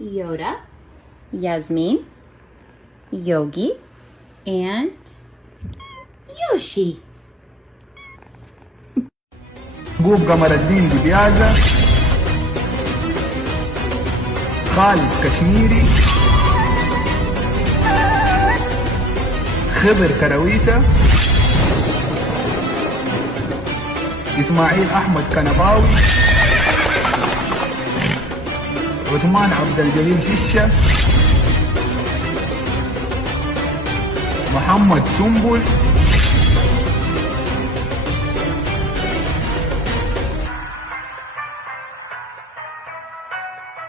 Yoda, Yasmin, Yogi, and Yoshi. محبوب قمر الدين دبيازة، خالد كشميري، خضر كرويته، إسماعيل أحمد كنباوي، عثمان عبد الجليل ششة، محمد سنبل،